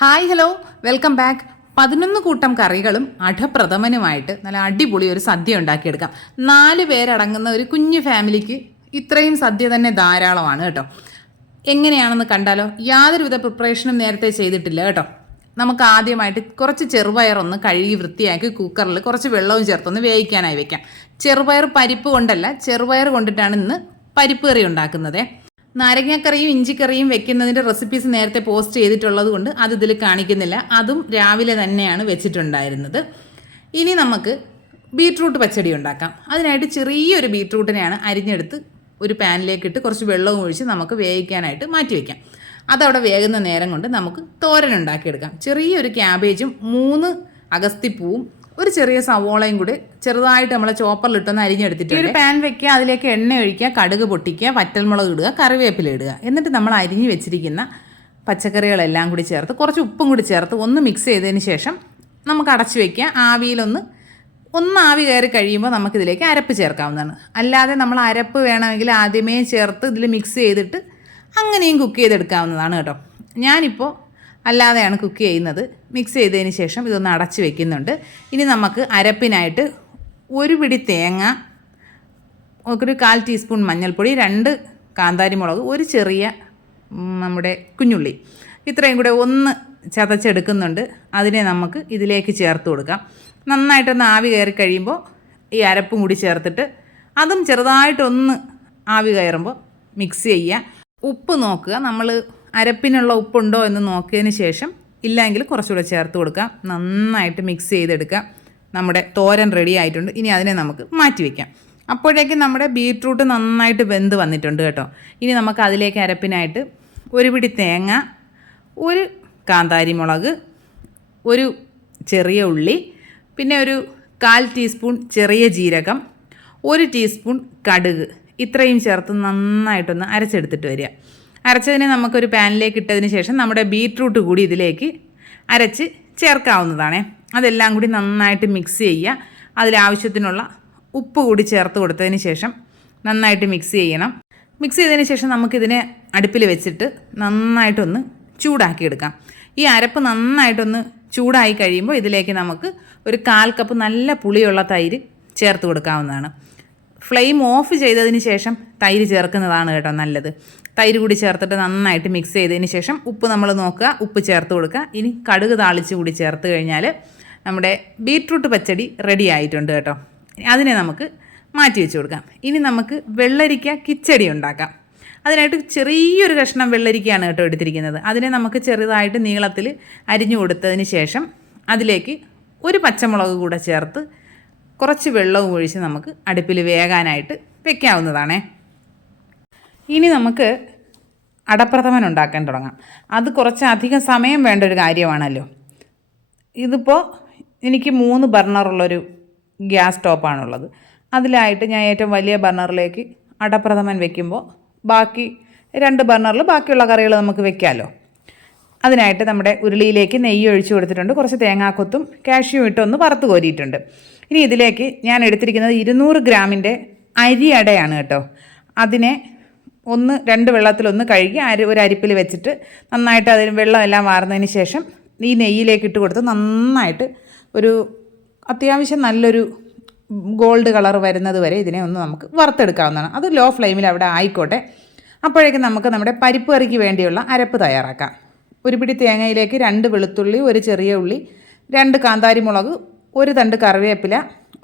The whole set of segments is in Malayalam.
Hi hello welcome back. 11 കൂട്ടം കറികളും അടപ്രഥമനുമായിട്ട് നല്ല അടിപൊളി ഒരു സദ്യ ഉണ്ടാക്കിയെടുക്കാം. 4 പേരടങ്ങുന്ന ഒരു കുഞ്ഞു ഫാമിലിക്ക് ഇത്രയും സദ്യ തന്നെ ധാരാളമാണ് കേട്ടോ. എങ്ങനെയാണെന്ന് കണ്ടാലോ? യാതൊരുവിധ പ്രിപ്പറേഷനും നേരത്തെ ചെയ്തിട്ടില്ല കേട്ടോ. നമുക്ക് ആദ്യമായിട്ട് കുറച്ച് ചെറുപയറൊന്ന് കഴുകി വൃത്തിയാക്കി കുക്കറിൽ കുറച്ച് വെള്ളവും ചേർത്തൊന്ന് വേവിക്കാനായി വെക്കാം. ചെറുപയർ പരിപ്പ് കൊണ്ടല്ല, ചെറുപയർ കൊണ്ടിട്ടാണ് ഇന്ന് പരിപ്പ് കറി ഉണ്ടാക്കുന്നത്. നാരങ്ങാക്കറിയും ഇഞ്ചിക്കറിയും വെക്കുന്നതിൻ്റെ റെസിപ്പീസ് നേരത്തെ പോസ്റ്റ് ചെയ്തിട്ടുള്ളത് കൊണ്ട് അത് ഇതിൽ കാണിക്കുന്നില്ല. അതും രാവിലെ തന്നെയാണ് വെച്ചിട്ടുണ്ടായിരുന്നത്. ഇനി നമുക്ക് ബീട്രൂട്ട് പച്ചടി ഉണ്ടാക്കാം. അതിനായിട്ട് ചെറിയൊരു ബീട്രൂട്ടിനെയാണ് അരിഞ്ഞെടുത്ത് ഒരു പാനിലേക്കിട്ട് കുറച്ച് വെള്ളവും ഒഴിച്ച് നമുക്ക് വേവിക്കാനായിട്ട് മാറ്റി വയ്ക്കാം. അതവിടെ വേകുന്ന നേരം കൊണ്ട് നമുക്ക് തോരൻ ഉണ്ടാക്കിയെടുക്കാം. ചെറിയൊരു ക്യാബേജും 3 അഗസ്തിപ്പൂവും ഒരു ചെറിയ സവോളയും കൂടി ചെറുതായിട്ട് നമ്മൾ ചോപ്പറിലിട്ടൊന്ന് അരിഞ്ഞെടുത്തിട്ട് ഒരു പാൻ വെക്കുക, അതിലേക്ക് എണ്ണ ഒഴിക്കുക, കടുക് പൊട്ടിക്കുക, വറ്റൽമുളക് ഇടുക, കറിവേപ്പില ഇടുക. എന്നിട്ട് നമ്മൾ അരിഞ്ഞ് വെച്ചിരിക്കുന്ന പച്ചക്കറികളെല്ലാം കൂടി ചേർത്ത് കുറച്ച് ഉപ്പും കൂടി ചേർത്ത് ഒന്ന് മിക്സ് ചെയ്തതിന് ശേഷം നമുക്ക് അടച്ച് വയ്ക്കുക. ആവിയിലൊന്ന് ആവി കയറി കഴിയുമ്പോൾ നമുക്കിതിലേക്ക് അരപ്പ് ചേർക്കാവുന്നതാണ്. അല്ലാതെ നമ്മൾ അരപ്പ് വേണമെങ്കിൽ ആദ്യമേ ചേർത്ത് ഇതിൽ മിക്സ് ചെയ്തിട്ട് അങ്ങനെയും കുക്ക് ചെയ്തെടുക്കാവുന്നതാണ് കേട്ടോ. ഞാനിപ്പോൾ അല്ലാതെയാണ് കുക്ക് ചെയ്യുന്നത്. മിക്സ് ചെയ്തതിന് ശേഷം ഇതൊന്ന് അടച്ച് വെക്കുന്നുണ്ട്. ഇനി നമുക്ക് അരപ്പിനായിട്ട് ഒരു പിടി തേങ്ങ, ഒരു 1/4 ടീസ്പൂൺ മഞ്ഞൾപ്പൊടി, 2 കാന്താരിമുളക്, ഒരു ചെറിയ നമ്മുടെ കുഞ്ഞുള്ളി, ഇത്രയും കൂടെ ഒന്ന് ചതച്ചെടുക്കുന്നുണ്ട്. അതിനെ നമുക്ക് ഇതിലേക്ക് ചേർത്ത് കൊടുക്കാം. നന്നായിട്ടൊന്ന് ആവി കയറി കഴിയുമ്പോൾ ഈ അരപ്പും കൂടി ചേർത്തിട്ട് അതും ചെറുതായിട്ടൊന്ന് ആവി കയറുമ്പോൾ മിക്സ് ചെയ്യുക. ഉപ്പ് നോക്കുക, നമ്മൾ അരപ്പിനുള്ള ഉപ്പുണ്ടോ എന്ന് നോക്കിയതിന് ശേഷം ഇല്ലെങ്കിൽ കുറച്ചുകൂടെ ചേർത്ത് കൊടുക്കാം. നന്നായിട്ട് മിക്സ് ചെയ്തെടുക്കാം. നമ്മുടെ തോരൻ റെഡി ആയിട്ടുണ്ട്. ഇനി അതിനെ നമുക്ക് മാറ്റി വയ്ക്കാം. അപ്പോഴേക്കും നമ്മുടെ ബീട്രൂട്ട് നന്നായിട്ട് വെന്ത് വന്നിട്ടുണ്ട് കേട്ടോ. ഇനി നമുക്ക് അതിലേക്ക് അരപ്പിനായിട്ട് ഒരു പിടി തേങ്ങ, ഒരു കാന്താരിമുളക്, ഒരു ചെറിയ ഉള്ളി, പിന്നെ ഒരു 1/4 ടീസ്പൂൺ ചെറിയ ജീരകം, 1 ടീസ്പൂൺ കടുക്, ഇത്രയും ചേർത്ത് നന്നായിട്ടൊന്ന് അരച്ചെടുത്തിട്ട് വരിക. അരച്ചതിനെ നമുക്കൊരു പാനിലേക്ക് ഇട്ടതിന് ശേഷം നമ്മുടെ ബീട്രൂട്ട് കൂടി ഇതിലേക്ക് അരച്ച് ചേർക്കാവുന്നതാണ്. അതെല്ലാം കൂടി നന്നായിട്ട് മിക്സ് ചെയ്യുക. അതിലാവശ്യത്തിനുള്ള ഉപ്പ് കൂടി ചേർത്ത് കൊടുത്തതിന് ശേഷം നന്നായിട്ട് മിക്സ് ചെയ്യണം. മിക്സ് ചെയ്തതിന് ശേഷം നമുക്കിതിനെ അടുപ്പിൽ വെച്ചിട്ട് നന്നായിട്ടൊന്ന് ചൂടാക്കിയെടുക്കാം. ഈ അരപ്പ് നന്നായിട്ടൊന്ന് ചൂടായി കഴിയുമ്പോൾ ഇതിലേക്ക് നമുക്ക് ഒരു 1/4 കപ്പ് നല്ല പുളിയുള്ള തൈര് ചേർത്ത് കൊടുക്കാവുന്നതാണ്. ഫ്ലെയിം ഓഫ് ചെയ്തതിന് ശേഷം തൈര് ചേർക്കുന്നതാണ് കേട്ടോ നല്ലത്. തൈര് കൂടി ചേർത്തിട്ട് നന്നായിട്ട് മിക്സ് ചെയ്തതിന് ശേഷം ഉപ്പ് നമ്മൾ നോക്കുക, ഉപ്പ് ചേർത്ത് കൊടുക്കുക. ഇനി കടുക് താളിച്ച് കൂടി ചേർത്ത് കഴിഞ്ഞാൽ നമ്മുടെ ബീട്രൂട്ട് പച്ചടി റെഡി ആയിട്ടുണ്ട് കേട്ടോ. അതിനെ നമുക്ക് മാറ്റി വെച്ച് കൊടുക്കാം. ഇനി നമുക്ക് വെള്ളരിക്ക കിച്ചടി ഉണ്ടാക്കാം. അതിനായിട്ട് ചെറിയൊരു കഷ്ണം വെള്ളരിക്കയാണ് കേട്ടോ എടുത്തിരിക്കുന്നത്. അതിനെ നമുക്ക് ചെറുതായിട്ട് നീളത്തിൽ അരിഞ്ഞു കൊടുത്തതിന് ശേഷം അതിലേക്ക് ഒരു പച്ചമുളക് കൂടെ ചേർത്ത് കുറച്ച് വെള്ളവും ഒഴിച്ച് നമുക്ക് അടുപ്പിൽ വേകാനായിട്ട് വെക്കാവുന്നതാണേ. ഇനി നമുക്ക് അടപ്രഥമൻ ഉണ്ടാക്കാൻ തുടങ്ങാം. അത് കുറച്ച് അധികം സമയം വേണ്ട ഒരു കാര്യമാണല്ലോ. ഇതിപ്പോൾ എനിക്ക് 3 ബർണറുള്ളൊരു ഗ്യാസ് സ്റ്റോപ്പാണുള്ളത്. അതിലായിട്ട് ഞാൻ ഏറ്റവും വലിയ ബർണറിലേക്ക് അടപ്രഥമൻ വെക്കുമ്പോൾ ബാക്കി 2 ബർണറിൽ ബാക്കിയുള്ള കറികൾ നമുക്ക് വെക്കാമല്ലോ. അതിനായിട്ട് നമ്മുടെ ഉരുളിയിലേക്ക് നെയ്യ് ഒഴിച്ച് കൊടുത്തിട്ടുണ്ട്. കുറച്ച് തേങ്ങാക്കൊത്തും കാഷ്യൂ ഇട്ടൊന്ന് വറുത്ത് കോരിയിട്ടുണ്ട്. ഇനി ഇതിലേക്ക് ഞാൻ എടുത്തിരിക്കുന്നത് 200 ഗ്രാമിൻ്റെ അരി അടയാണ് കേട്ടോ. അതിനെ 2 വെള്ളത്തിലൊന്ന് കഴുകി ഒരു അരിപ്പിൽ വെച്ചിട്ട് നന്നായിട്ട് അതിന് വെള്ളമെല്ലാം വാർന്നതിന് ശേഷം ഈ നെയ്യിലേക്ക് ഇട്ട് കൊടുത്ത് നന്നായിട്ട് ഒരു അത്യാവശ്യം നല്ലൊരു ഗോൾഡ് കളർ വരുന്നത് വരെ ഇതിനെ ഒന്ന് നമുക്ക് വറുത്തെടുക്കാവുന്നതാണ്. അത് ലോ ഫ്ലെയിമിൽ അവിടെ ആയിക്കോട്ടെ. അപ്പോഴേക്കും നമുക്ക് നമ്മുടെ പരിപ്പ് കറിക്ക് വേണ്ടിയുള്ള അരപ്പ് തയ്യാറാക്കാം. ഒരു പിടി തേങ്ങയിലേക്ക് 2 വെളുത്തുള്ളി, ഒരു ചെറിയ ഉള്ളി, 2 കാന്താരിമുളക്, ഒരു തണ്ട് കറിവേപ്പില,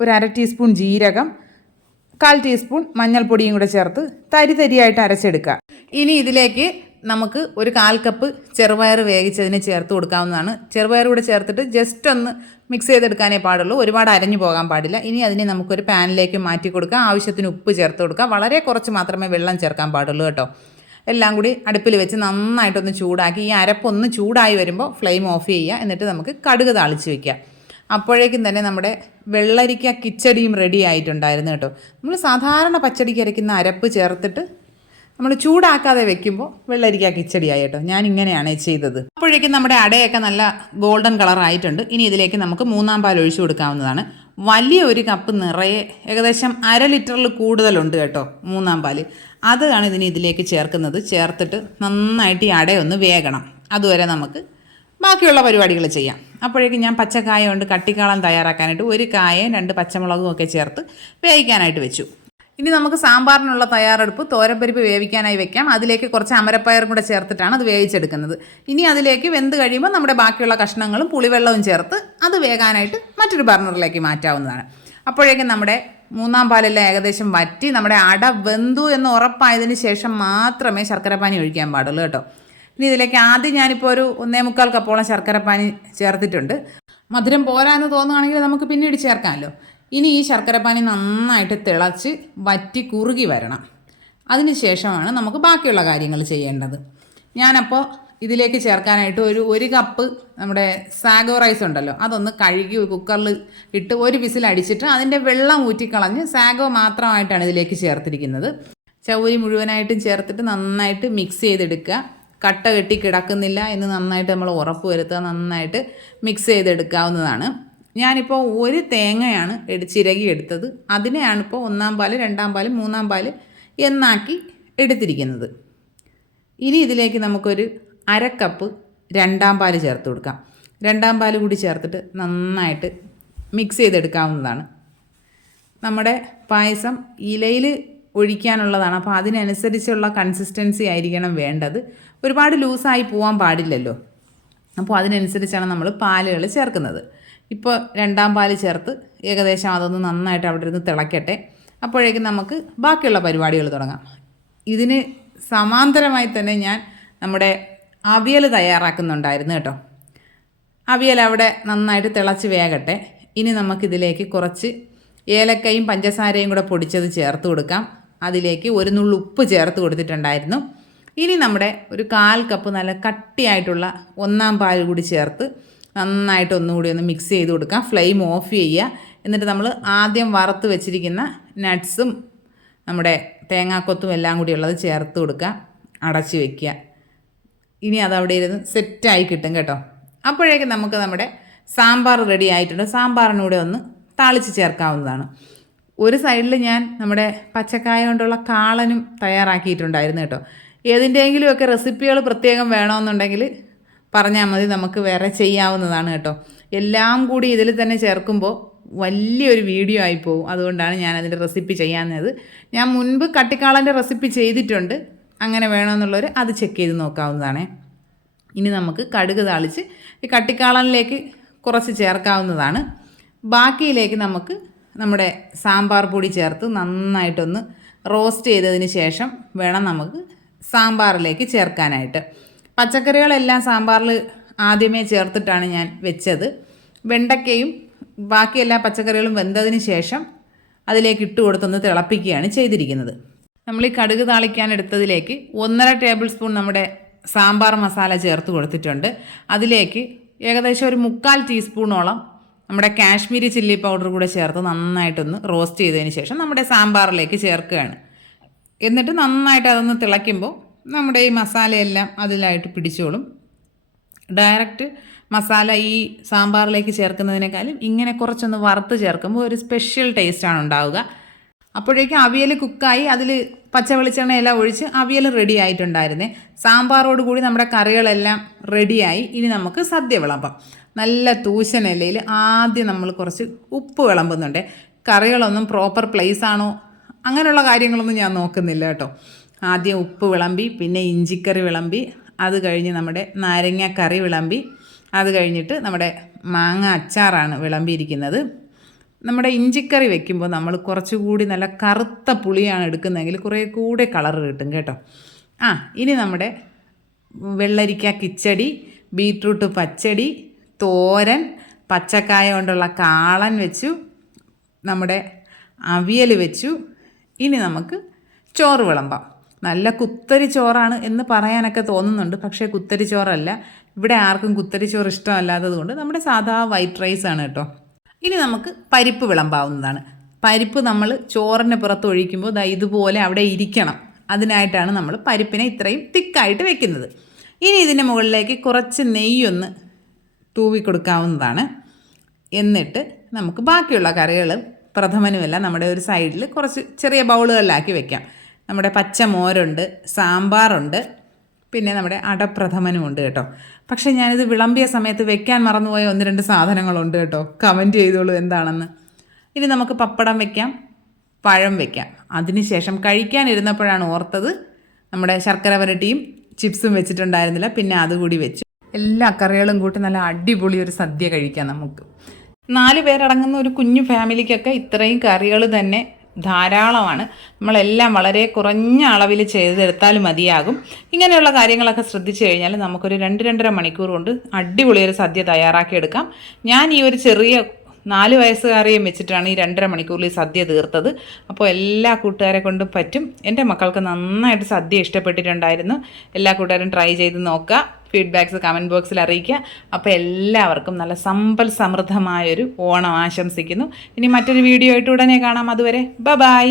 ഒരു 1/2 ടീസ്പൂൺ ജീരകം, 1/4 ടീസ്പൂൺ മഞ്ഞൾപ്പൊടിയും കൂടെ ചേർത്ത് തരിയായിട്ട് അരച്ചെടുക്കുക. ഇനി ഇതിലേക്ക് നമുക്ക് ഒരു 1/4 കപ്പ് ചെറുപയർ വേവിച്ചതിന് ചേർത്ത് കൊടുക്കാവുന്നതാണ്. ചെറുപയർ കൂടെ ചേർത്തിട്ട് ജസ്റ്റ് ഒന്ന് മിക്സ് ചെയ്തെടുക്കാനേ പാടുള്ളൂ, ഒരുപാട് അരഞ്ഞു പോകാൻ പാടില്ല. ഇനി അതിനെ നമുക്കൊരു പാനിലേക്ക് മാറ്റി കൊടുക്കുക. ആവശ്യത്തിന് ഉപ്പ് ചേർത്ത് കൊടുക്കുക. വളരെ കുറച്ച് മാത്രമേ വെള്ളം ചേർക്കാൻ പാടുള്ളൂ കേട്ടോ. എല്ലാം കൂടി അടുപ്പിൽ വെച്ച് നന്നായിട്ടൊന്ന് ചൂടാക്കി ഈ അരപ്പൊന്ന് ചൂടായി വരുമ്പോൾ ഫ്ലെയിം ഓഫ് ചെയ്യുക. എന്നിട്ട് നമുക്ക് കടുക് താളിച്ച് വയ്ക്കുക. അപ്പോഴേക്കും തന്നെ നമ്മുടെ വെള്ളരിക്ക കിച്ചടിയും റെഡി ആയിട്ടുണ്ടായിരുന്നു കേട്ടോ. നമ്മൾ സാധാരണ പച്ചടിക്ക് അരയ്ക്കുന്ന അരപ്പ് ചേർത്തിട്ട് നമ്മൾ ചൂടാക്കാതെ വെക്കുമ്പോൾ വെള്ളരിക്ക കിച്ചടിയായി കേട്ടോ. ഞാൻ ഇങ്ങനെയാണ് ചെയ്തത്. അപ്പോഴേക്കും നമ്മുടെ അടയൊക്കെ നല്ല ഗോൾഡൻ കളറായിട്ടുണ്ട്. ഇനി ഇതിലേക്ക് നമുക്ക് 3-ാം പാൽ ഒഴിച്ചു കൊടുക്കാവുന്നതാണ്. വലിയ ഒരു കപ്പ് നിറയെ ഏകദേശം 1/2 ലിറ്ററിൽ കൂടുതലുണ്ട് കേട്ടോ 3-ാം പാൽ. അതാണ് ഇതിലേക്ക് ചേർക്കുന്നത്. ചേർത്തിട്ട് നന്നായിട്ട് ഈ അടയൊന്ന് വേകണം. അതുവരെ നമുക്ക് ബാക്കിയുള്ള പരിപാടികൾ ചെയ്യാം. അപ്പോഴേക്കും ഞാൻ പച്ചക്കായ കൊണ്ട് കട്ടിക്കാളം തയ്യാറാക്കാനായിട്ട് ഒരു കായയും 2 പച്ചമുളകും ഒക്കെ ചേർത്ത് വേവിക്കാനായിട്ട് വെച്ചു. ഇനി നമുക്ക് സാമ്പാറിനുള്ള തയ്യാറെടുപ്പ്. തോരപ്പരിപ്പ് വേവിക്കാനായി വെക്കാം. അതിലേക്ക് കുറച്ച് അമരപ്പയറും കൂടെ ചേർത്തിട്ടാണ് അത് വേവിച്ചെടുക്കുന്നത്. ഇനി അതിലേക്ക് വെന്ത് കഴിയുമ്പോൾ നമ്മുടെ ബാക്കിയുള്ള കഷ്ണങ്ങളും പുളിവെള്ളവും ചേർത്ത് അത് വേകാനായിട്ട് മറ്റൊരു ബർണറിലേക്ക് മാറ്റാവുന്നതാണ്. അപ്പോഴേക്കും നമ്മുടെ 3-ാം പാലെല്ലാം ഏകദേശം വറ്റി നമ്മുടെ അട വെന്തു എന്ന് ഉറപ്പായതിന് ശേഷം മാത്രമേ ശർക്കരപ്പാനി ഒഴിക്കാൻ പാടുള്ളൂ കേട്ടോ. ഇനി ഇതിലേക്ക് ആദ്യം ഞാനിപ്പോൾ ഒരു 1.25 കപ്പോളം ശർക്കരപ്പാനി ചേർത്തിട്ടുണ്ട്. മധുരം പോരാന്ന് തോന്നുകയാണെങ്കിൽ നമുക്ക് പിന്നീട് ചേർക്കാമല്ലോ. ഇനി ഈ ശർക്കരപ്പാനി നന്നായിട്ട് തിളച്ച് വറ്റി കുറുകി വരണം. അതിന് ശേഷമാണ് നമുക്ക് ബാക്കിയുള്ള കാര്യങ്ങൾ ചെയ്യേണ്ടത്. ഞാനപ്പോൾ ഇതിലേക്ക് ചേർക്കാനായിട്ട് ഒരു കപ്പ് നമ്മുടെ സാഗോ റൈസ് ഉണ്ടല്ലോ, അതൊന്ന് കഴുകി കുക്കറിൽ ഇട്ട് ഒരു വിസിൽ അടിച്ചിട്ട് അതിൻ്റെ വെള്ളം ഊറ്റിക്കളഞ്ഞ് സാഗോ മാത്രമായിട്ടാണ് ഇതിലേക്ക് ചേർത്തിരിക്കുന്നത്. ചവ്വരി മുഴുവനായിട്ടും ചേർത്തിട്ട് നന്നായിട്ട് മിക്സ് ചെയ്തെടുക്കുക. കട്ട കെട്ടി കിടക്കുന്നില്ല എന്ന് നന്നായിട്ട് നമ്മൾ ഉറപ്പ് വരുത്തുക. നന്നായിട്ട് മിക്സ് ചെയ്തെടുക്കാവുന്നതാണ്. ഞാനിപ്പോൾ ഒരു തേങ്ങയാണ് ചിരകി എടുത്തത്. അതിനെയാണിപ്പോൾ 1-ാം പാല് 2-ാം പാല് 3-ാം പാല് എന്നാക്കി എടുത്തിരിക്കുന്നത്. ഇനി ഇതിലേക്ക് നമുക്കൊരു 1/2 കപ്പ് 2-ാം പാല് ചേർത്ത് കൊടുക്കാം. 2-ാം പാല് കൂടി ചേർത്തിട്ട് നന്നായിട്ട് മിക്സ് ചെയ്തെടുക്കാവുന്നതാണ്. നമ്മുടെ പായസം ഇലയിൽ ഒഴിക്കാനുള്ളതാണ്. അപ്പോൾ അതിനനുസരിച്ചുള്ള കൺസിസ്റ്റൻസി ആയിരിക്കണം വേണ്ടത്. ഒരുപാട് ലൂസായി പോകാൻ പാടില്ലല്ലോ. അപ്പോൾ അതിനനുസരിച്ചാണ് നമ്മൾ പാലുകൾ ചേർക്കുന്നത്. ഇപ്പോൾ 2-ാം പാല് ചേർത്ത് ഏകദേശം അതൊന്ന് നന്നായിട്ട് അവിടെ ഇരുന്ന് തിളയ്ക്കട്ടെ. അപ്പോഴേക്കും നമുക്ക് ബാക്കിയുള്ള പരിപാടികൾ തുടങ്ങാം. ഇതിന് സമാന്തരമായി തന്നെ ഞാൻ നമ്മുടെ അവിയൽ തയ്യാറാക്കുന്നുണ്ടായിരുന്നു കേട്ടോ. അവിയൽ അവിടെ നന്നായിട്ട് തിളച്ച് വേകട്ടെ. ഇനി നമുക്കിതിലേക്ക് കുറച്ച് ഏലക്കയും പഞ്ചസാരയും കൂടെ പൊടിച്ചത് ചേർത്ത് കൊടുക്കാം. അതിലേക്ക് ഒരു നുള്ളു ഉപ്പ് ചേർത്ത് കൊടുത്തിട്ടുണ്ടായിരുന്നു. ഇനി നമ്മുടെ ഒരു 1/4 കപ്പ് നല്ല കട്ടിയായിട്ടുള്ള 1-ാം പാൽ കൂടി ചേർത്ത് നന്നായിട്ട് ഒന്നുകൂടി ഒന്ന് മിക്സ് ചെയ്ത് കൊടുക്കാം. ഫ്ലെയിം ഓഫ് ചെയ്യുക. എന്നിട്ട് നമ്മൾ ആദ്യം വറുത്ത് വെച്ചിരിക്കുന്ന നട്ട്സും നമ്മുടെ തേങ്ങാക്കൊത്തും എല്ലാം കൂടി ഉള്ളത് ചേർത്ത് കൊടുക്കുക. അടച്ച് വയ്ക്കുക. ഇനി അതവിടെ ഇരുന്ന് സെറ്റായി കിട്ടും കേട്ടോ. അപ്പോഴേക്കും നമുക്ക് നമ്മുടെ സാമ്പാർ റെഡി ആയിട്ടുണ്ട്. സാമ്പാറിനൂടെ ഒന്ന് താളിച്ച് ചേർക്കാവുന്നതാണ്. ഒരു സൈഡിൽ ഞാൻ നമ്മുടെ പച്ചക്കായ കൊണ്ടുള്ള കാളനും തയ്യാറാക്കിയിട്ടുണ്ടായിരുന്നു കേട്ടോ. ഏതിൻ്റെയെങ്കിലുമൊക്കെ റെസിപ്പികൾ പ്രത്യേകം വേണമെന്നുണ്ടെങ്കിൽ പറഞ്ഞാൽ മതി, നമുക്ക് വേറെ ചെയ്യാവുന്നതാണ് കേട്ടോ. എല്ലാം കൂടി ഇതിൽ തന്നെ ചേർക്കുമ്പോൾ വലിയൊരു വീഡിയോ ആയിപ്പോവും. അതുകൊണ്ടാണ് ഞാൻ അതിൻ്റെ റെസിപ്പി ചെയ്യാവുന്നത്. ഞാൻ മുൻപ് കട്ടിക്കാളൻ്റെ റെസിപ്പി ചെയ്തിട്ടുണ്ട്. അങ്ങനെ വേണമെന്നുള്ളവർ അത് ചെക്ക് ചെയ്ത് നോക്കാവുന്നതാണ്. ഇനി നമുക്ക് കടുക് താളിച്ച് ഈ കട്ടിക്കാളനിലേക്ക് കുറച്ച് ചേർക്കാവുന്നതാണ്. ബാക്കിയിലേക്ക് നമുക്ക് നമ്മുടെ സാമ്പാർ പൊടി ചേർത്ത് നന്നായിട്ടൊന്ന് റോസ്റ്റ് ചെയ്തതിന് ശേഷം വേണം നമുക്ക് സാമ്പാറിലേക്ക് ചേർക്കാനായിട്ട്. പച്ചക്കറികളെല്ലാം സാമ്പാറിൽ ആദ്യമേ ചേർത്തിട്ടാണ് ഞാൻ വെച്ചത്. വെണ്ടയ്ക്കയും ബാക്കി എല്ലാ പച്ചക്കറികളും വെന്തതിന് ശേഷം അതിലേക്ക് ഇട്ട് കൊടുത്തൊന്ന് തിളപ്പിക്കുകയാണ് ചെയ്തിരിക്കുന്നത്. നമ്മൾ ഈ കടുക് താളിക്കാൻ എടുത്തതിലേക്ക് 1.5 ടേബിൾ സ്പൂൺ നമ്മുടെ സാമ്പാർ മസാല ചേർത്ത് കൊടുത്തിട്ടുണ്ട്. അതിലേക്ക് ഏകദേശം ഒരു 3/4 ടീസ്പൂണോളം നമ്മുടെ കാശ്മീരി ചില്ലി പൗഡർ കൂടെ ചേർത്ത് നന്നായിട്ടൊന്ന് റോസ്റ്റ് ചെയ്തതിന് ശേഷം നമ്മുടെ സാമ്പാറിലേക്ക് ചേർക്കുകയാണ്. എന്നിട്ട് നന്നായിട്ട് അതൊന്ന് തിളയ്ക്കുമ്പോൾ നമ്മുടെ ഈ മസാലയെല്ലാം അതിലായിട്ട് പിടിച്ചോളും. ഡയറക്റ്റ് മസാല ഈ സാമ്പാറിലേക്ക് ചേർക്കുന്നതിനേക്കാളും ഇങ്ങനെ കുറച്ചൊന്ന് വറുത്ത് ചേർക്കുമ്പോൾ ഒരു സ്പെഷ്യൽ ടേസ്റ്റാണ് ഉണ്ടാവുക. അപ്പോഴേക്കും അവിയൽ കുക്കായി അതിൽ പച്ച വെളിച്ചെണ്ണയെല്ലാം ഒഴിച്ച് അവിയൽ റെഡി ആയിട്ടുണ്ടായിരുന്നേ. സാമ്പാറോട് കൂടി നമ്മുടെ കറികളെല്ലാം റെഡിയായി. ഇനി നമുക്ക് സദ്യ വിളമ്പാം. നല്ല തൂശൻ ഇലയിൽ ആദ്യം നമ്മൾ കുറച്ച് ഉപ്പ് വിളമ്പുന്നുണ്ട്. കറികളൊന്നും പ്രോപ്പർ പ്ലേസ് ആണോ അങ്ങനെയുള്ള കാര്യങ്ങളൊന്നും ഞാൻ നോക്കുന്നില്ല കേട്ടോ. ആദ്യം ഉപ്പ് വിളമ്പി, പിന്നെ ഇഞ്ചിക്കറി വിളമ്പി, അത് കഴിഞ്ഞ് നമ്മുടെ നാരങ്ങ കറി വിളമ്പി, അത് കഴിഞ്ഞിട്ട് നമ്മുടെ മാങ്ങ അച്ചാറാണ് വിളമ്പിയിരിക്കുന്നത്. നമ്മുടെ ഇഞ്ചിക്കറി വെക്കുമ്പോൾ നമ്മൾ കുറച്ചുകൂടി നല്ല കറുത്ത പുളിയാണ് എടുക്കുന്നതെങ്കിൽ കുറേ കൂടെ കളർ കിട്ടും കേട്ടോ. ഇനി നമ്മുടെ വെള്ളരിക്ക കിച്ചടി, ബീട്രൂട്ട് പച്ചടി, തോരൻ, പച്ചക്കായ കൊണ്ടുള്ള കാളൻ വെച്ചു, നമ്മുടെ അവിയൽ വെച്ചു. ഇനി നമുക്ക് ചോറ് വിളമ്പാം. നല്ല കുത്തരി ചോറാണ് എന്ന് പറയാനൊക്കെ തോന്നുന്നുണ്ട്. പക്ഷേ കുത്തരി ചോറല്ല. ഇവിടെ ആർക്കും കുത്തരി ചോറ് ഇഷ്ടമല്ലാത്തത് കൊണ്ട് നമ്മുടെ സാധാ വൈറ്റ് റൈസ് ആണ് കേട്ടോ. ഇനി നമുക്ക് പരിപ്പ് വിളമ്പാവുന്നതാണ്. പരിപ്പ് നമ്മൾ ചോറിന് പുറത്ത് ഒഴിക്കുമ്പോൾ ഇതുപോലെ അവിടെ ഇരിക്കണം. അതിനായിട്ടാണ് നമ്മൾ പരിപ്പിനെ ഇത്രയും തിക്കായിട്ട് വെക്കുന്നത്. ഇനി ഇതിൻ്റെ മുകളിലേക്ക് കുറച്ച് നെയ്യൊന്ന് തൂവി കൊടുക്കാവുന്നതാണ്. എന്നിട്ട് നമുക്ക് ബാക്കിയുള്ള കറികൾ പ്രഥമനുമെല്ലാം നമ്മുടെ ഒരു സൈഡിൽ കുറച്ച് ചെറിയ ബൗളുകളിലാക്കി വെക്കാം. നമ്മുടെ പച്ചമോരുണ്ട്, സാമ്പാറുണ്ട്, പിന്നെ നമ്മുടെ അടപ്രഥമനും ഉണ്ട് കേട്ടോ. പക്ഷേ ഞാനിത് വിളമ്പിയ സമയത്ത് വെക്കാൻ മറന്നുപോയ 1-2 സാധനങ്ങളുണ്ട് കേട്ടോ. കമൻറ്റ് ചെയ്തോളൂ എന്താണെന്ന്. ഇനി നമുക്ക് പപ്പടം വെക്കാം, പഴം വെക്കാം. അതിനുശേഷം കഴിക്കാനിരുന്നപ്പോഴാണ് ഓർത്തത് നമ്മുടെ ശർക്കര വരട്ടിയും ചിപ്സും വെച്ചിട്ടുണ്ടായിരുന്നില്ല. പിന്നെ അതുകൂടി വെച്ചു. എല്ലാ കറികളും കൂട്ടി നല്ല അടിപൊളി ഒരു സദ്യ കഴിക്കാം നമുക്ക്. 4 പേരടങ്ങുന്ന ഒരു കുഞ്ഞു ഫാമിലിക്കൊക്കെ ഇത്രയും കറികൾ തന്നെ ധാരാളമാണ്. നമ്മളെല്ലാം വളരെ കുറഞ്ഞ അളവിൽ ചെയ്തെടുത്താൽ മതിയാകും. ഇങ്ങനെയുള്ള കാര്യങ്ങളൊക്കെ ശ്രദ്ധിച്ചു കഴിഞ്ഞാൽ നമുക്കൊരു 2-2.5 മണിക്കൂർ കൊണ്ട് അടിപൊളി ഒരു സദ്യ തയ്യാറാക്കിയെടുക്കാം. ഞാൻ ഈ ഒരു ചെറിയ 4 വയസ്സുകാരെയും വെച്ചിട്ടാണ് ഈ 2.5 മണിക്കൂറിൽ സദ്യ തീർത്തത്. അപ്പോൾ എല്ലാ കൂട്ടുകാരെ കൊണ്ടും പറ്റും. എൻ്റെ മക്കൾക്ക് നന്നായിട്ട് സദ്യ ഇഷ്ടപ്പെട്ടിട്ടുണ്ടായിരുന്നു. എല്ലാ കൂട്ടുകാരും ട്രൈ ചെയ്ത് നോക്കുക. ഫീഡ്ബാക്ക്സ് കമൻറ്റ് ബോക്സിൽ അറിയിക്കുക. അപ്പോൾ എല്ലാവർക്കും നല്ല സമ്പൽ സമൃദ്ധമായൊരു ഓണം ആശംസിക്കുന്നു. ഇനി മറ്റൊരു വീഡിയോ ആയിട്ട് ഉടനെ കാണാം. അതുവരെ ബൈ.